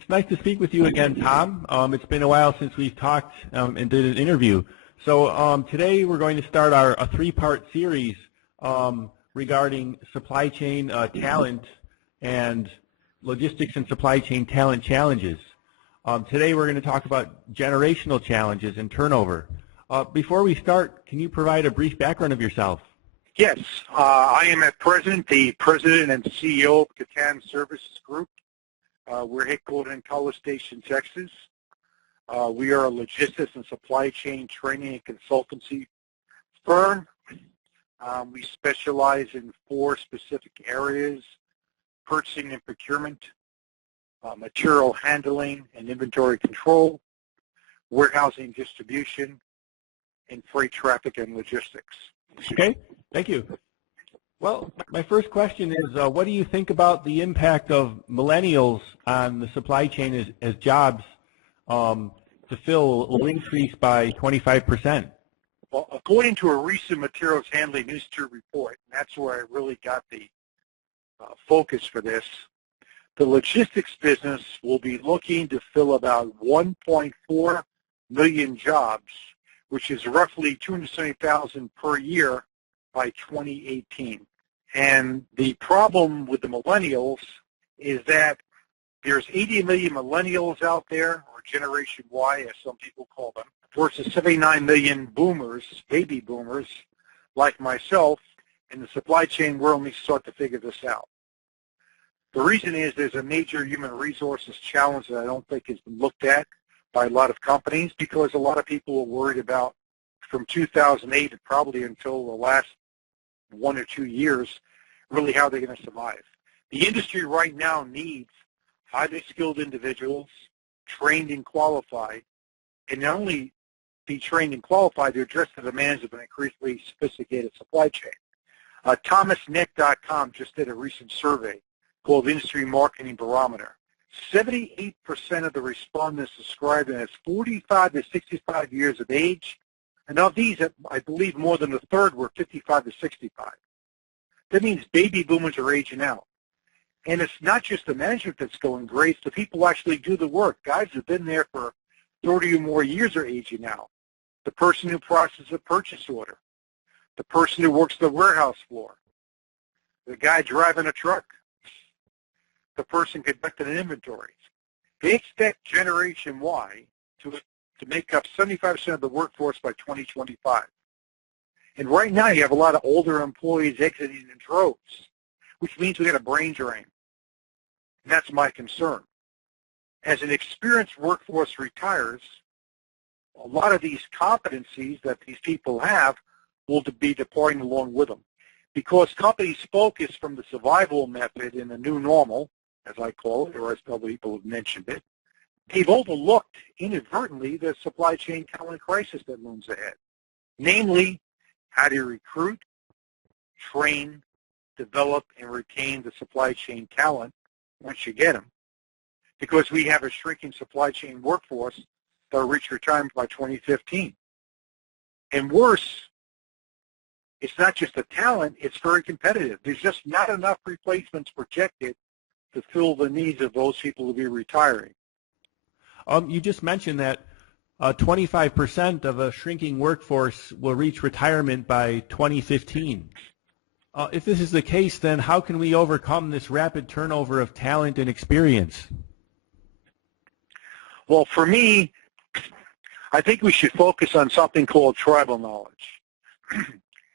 It's nice to speak with you again, Tom. It's been a while since we've talked and did an interview. So today we're going to start a three-part series regarding supply chain talent and logistics and supply chain talent challenges. Today we're going to talk about generational challenges and turnover. Before we start, can you provide a brief background of yourself? Yes, I am at present the president and CEO of Catan Services Group. We're headquartered in College Station, Texas. We are a logistics and supply chain training and consultancy firm. We specialize in 4 specific areas: purchasing and procurement, material handling and inventory control, warehousing distribution, and freight traffic and logistics. Okay, thank you. Well, my first question is, what do you think about the impact of millennials on the supply chain as jobs to fill will increase by 25%? Well, according to a recent materials handling institute report, and that's where I really got the focus for this, the logistics business will be looking to fill about 1.4 million jobs, which is roughly 270,000 per year by 2018. And the problem with the millennials is that there's 80 million millennials out there, or Generation Y, as some people call them, versus 79 million boomers, baby boomers, like myself. In the supply chain, we're only starting to figure this out. The reason is there's a major human resources challenge that I don't think has been looked at by a lot of companies, because a lot of people are worried about, from 2008 and probably until the last 1 or 2 years, really how they're going to survive. The industry right now needs highly skilled individuals, trained and qualified, and not only be trained and qualified to address the demands of an increasingly sophisticated supply chain. ThomasNet.com just did a recent survey called Industry Marketing Barometer. 78% of the respondents described them as 45 to 65 years of age, and of these, I believe more than a third were 55 to 65. That means baby boomers are aging out. And it's not just the management that's going great, it's the people who actually do the work. Guys who have been there for 30 or more years are aging out. The person who processes a purchase order, the person who works the warehouse floor, the guy driving a truck, the person conducting an inventory. They expect Generation Y to make up 75% of the workforce by 2025. And right now you have a lot of older employees exiting in droves, which means we got a brain drain. And that's my concern. As an experienced workforce retires, a lot of these competencies that these people have will be departing along with them. Because companies focus from the survival method in the new normal, as I call it, or as other people have mentioned it, they've overlooked inadvertently the supply chain talent crisis that looms ahead. Namely, how do you recruit, train, develop, and retain the supply chain talent once you get them? Because we have a shrinking supply chain workforce that will reach retirement by 2015. And worse, it's not just the talent, it's very competitive. There's just not enough replacements projected to fill the needs of those people who will be retiring. You just mentioned that 25% of a shrinking workforce will reach retirement by 2015. If this is the case, then how can we overcome this rapid turnover of talent and experience? Well, for me, I think we should focus on something called tribal knowledge.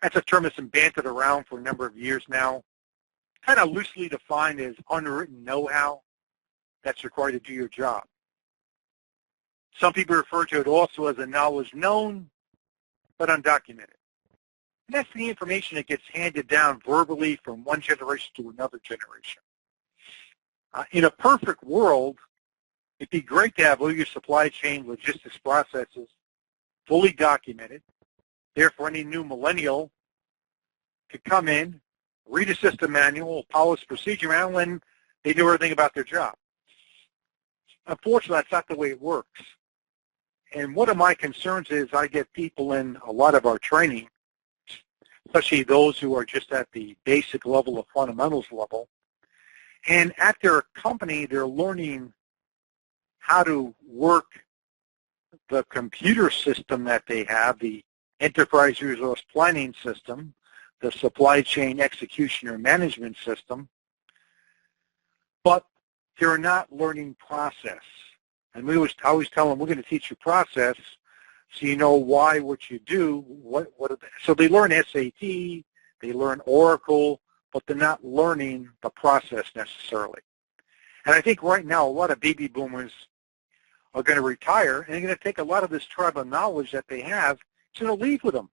That's a term that's been bantered around for a number of years now, kind of loosely defined as unwritten know-how that's required to do your job. Some people refer to it also as a knowledge known but undocumented. And that's the information that gets handed down verbally from one generation to another generation. In a perfect world, it'd be great to have all your supply chain logistics processes fully documented. Therefore, any new millennial could come in, read a system manual, a policy procedure manual, and they know everything about their job. Unfortunately, that's not the way it works. And one of my concerns is I get people in a lot of our training, especially those who are just at the basic level of fundamentals level, and at their company, they're learning how to work the computer system that they have, the enterprise resource planning system, the supply chain execution or management system, but they're not learning process. And we always tell them, we're going to teach you process so you know why what you do. So they learn SAT, they learn Oracle, but they're not learning the process necessarily. And I think right now a lot of baby boomers are going to retire, and they're going to take a lot of this tribal knowledge that they have, it's going to leave with them.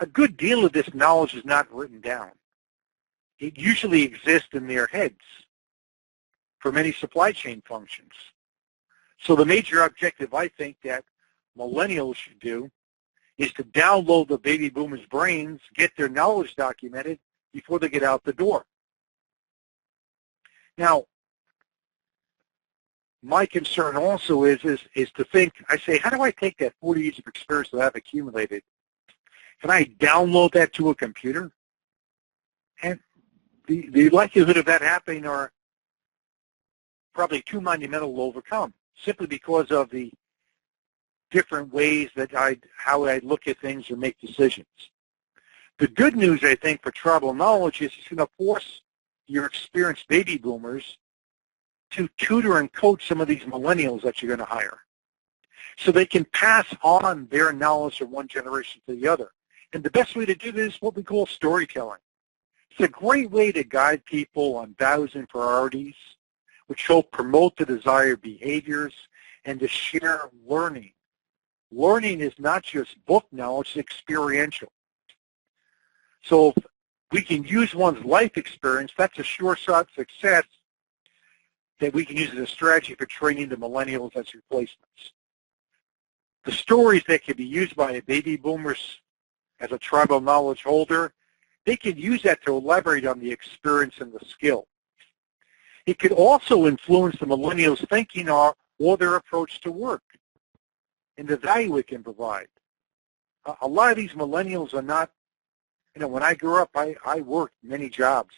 A good deal of this knowledge is not written down. It usually exists in their heads for many supply chain functions. So the major objective I think that millennials should do is to download the baby boomers' brains, get their knowledge documented before they get out the door. Now, my concern also is to think, I say, how do I take that 40 years of experience that I've accumulated? Can I download that to a computer? And the likelihood of that happening are probably too monumental to overcome, simply because of the different ways that how I look at things or make decisions. The good news, I think, for tribal knowledge is it's going to force your experienced baby boomers to tutor and coach some of these millennials that you're going to hire, so they can pass on their knowledge from one generation to the other. And the best way to do this is what we call storytelling. It's a great way to guide people on values and priorities, which help promote the desired behaviors, and to share learning. Learning is not just book knowledge, it's experiential. So if we can use one's life experience, that's a sure shot success that we can use as a strategy for training the millennials as replacements. The stories that can be used by a baby boomers as a tribal knowledge holder, they can use that to elaborate on the experience and the skill. It could also influence the millennials' thinking or their approach to work and the value it can provide. A lot of these millennials are not, when I grew up, I worked many jobs,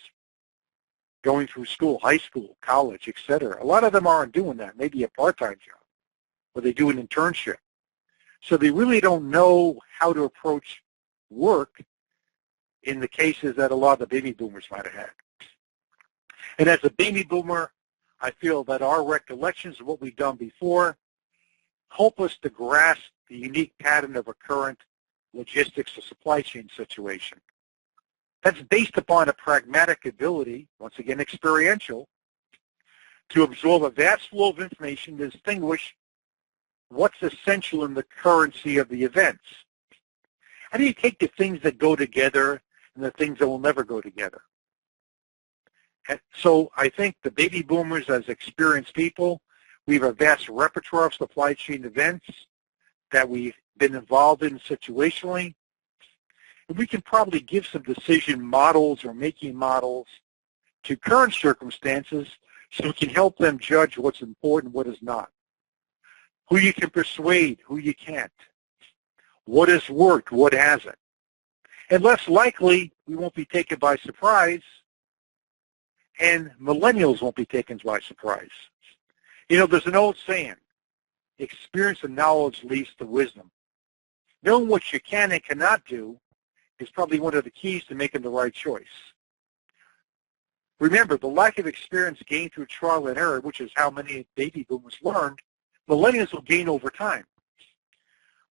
going through school, high school, college, etc. A lot of them aren't doing that, maybe a part-time job, or they do an internship. So they really don't know how to approach work in the cases that a lot of the baby boomers might have had. And as a baby boomer, I feel that our recollections of what we've done before help us to grasp the unique pattern of a current logistics or supply chain situation. That's based upon a pragmatic ability, once again experiential, to absorb a vast flow of information to distinguish what's essential in the currency of the events. How do you take the things that go together and the things that will never go together? And so I think the baby boomers, as experienced people, we have a vast repertoire of supply chain events that we've been involved in situationally. And we can probably give some decision models or making models to current circumstances so we can help them judge what's important, what is not. Who you can persuade, who you can't. What has worked, what hasn't. And less likely, we won't be taken by surprise, and millennials won't be taken by surprise. There's an old saying, experience and knowledge leads to wisdom. Knowing what you can and cannot do is probably one of the keys to making the right choice. Remember, the lack of experience gained through trial and error, which is how many baby boomers learned, millennials will gain over time.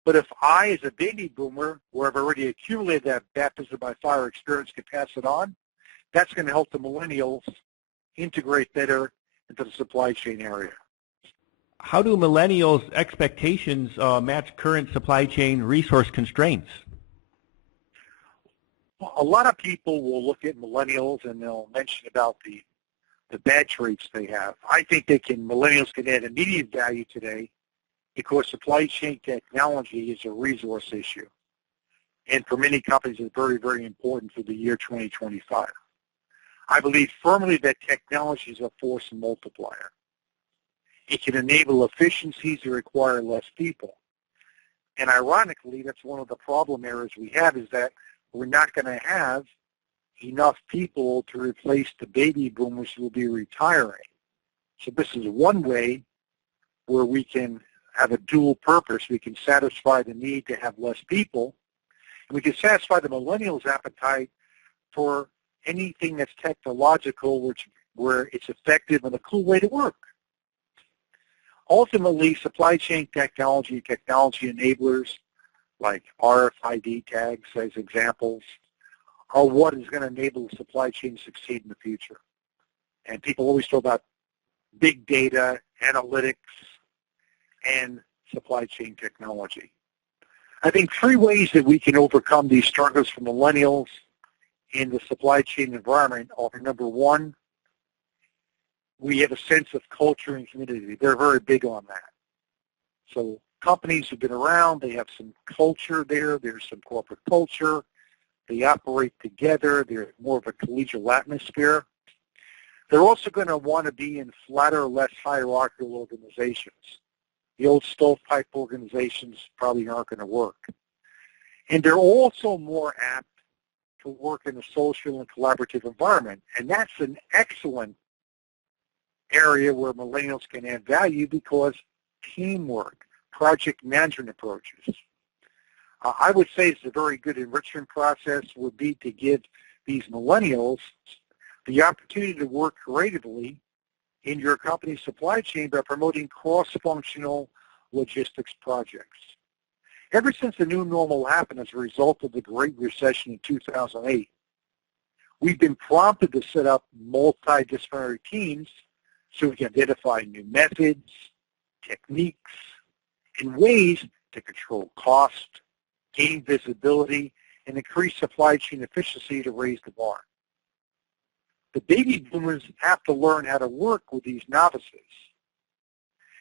But if I, as a baby boomer, where I've already accumulated that baptism by fire experience, can pass it on, that's going to help the millennials integrate better into the supply chain area. How do millennials' expectations match current supply chain resource constraints? A lot of people will look at millennials and they'll mention about the bad traits they have. I think millennials can add immediate value today because supply chain technology is a resource issue. And for many companies, it's very, very important for the year 2025. I believe firmly that technology is a force multiplier. It can enable efficiencies that require less people. And ironically, that's one of the problem areas we have, is that we're not going to have enough people to replace the baby boomers who will be retiring. So this is one way where we can have a dual purpose. We can satisfy the need to have less people, and we can satisfy the millennials' appetite for anything that's technological, where it's effective and a cool way to work. Ultimately, supply chain technology enablers like RFID tags as examples are what is going to enable the supply chain to succeed in the future. And people always talk about big data, analytics, and supply chain technology. I think three ways that we can overcome these struggles for millennials in the supply chain environment are, number one, we have a sense of culture and community. They're very big on that. So companies have been around. They have some culture there. There's some corporate culture. They operate together. There's more of a collegial atmosphere. They're also going to want to be in flatter, less hierarchical organizations. The old stovepipe organizations probably aren't going to work. And they're also more apt to work in a social and collaborative environment. And that's an excellent area where millennials can add value because teamwork, project management approaches. I would say it's a very good enrichment process would be to give these millennials the opportunity to work creatively in your company's supply chain by promoting cross-functional logistics projects. Ever since the new normal happened as a result of the Great Recession in 2008, we've been prompted to set up multidisciplinary teams so we can identify new methods, techniques, and ways to control cost, gain visibility, and increase supply chain efficiency to raise the bar. The baby boomers have to learn how to work with these novices.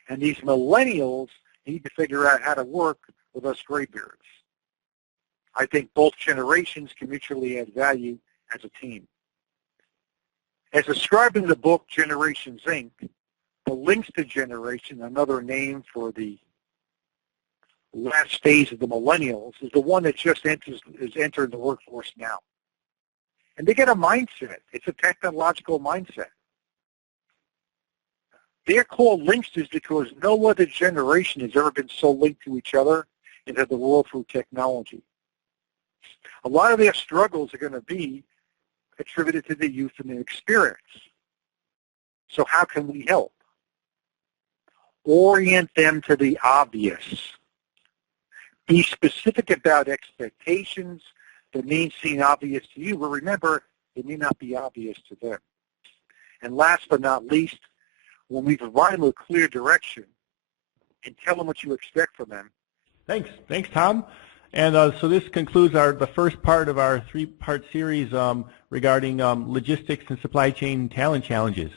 And these millennials need to figure out how to work with us graybeards. I think both generations can mutually add value as a team. As described in the book Generations Inc., the Linkster generation, another name for the last phase of the millennials, is the one that just is entering the workforce now. And they get a mindset. It's a technological mindset. They're called linksters because no other generation has ever been so linked to each other into the world through technology. A lot of their struggles are going to be attributed to the youth and their experience. So how can we help? Orient them to the obvious. Be specific about expectations that may seem obvious to you, but remember, it may not be obvious to them. And last but not least, when we provide them with clear direction and tell them what you expect from them. Thanks, Tom. And so this concludes the first part of our three-part series regarding logistics and supply chain talent challenges.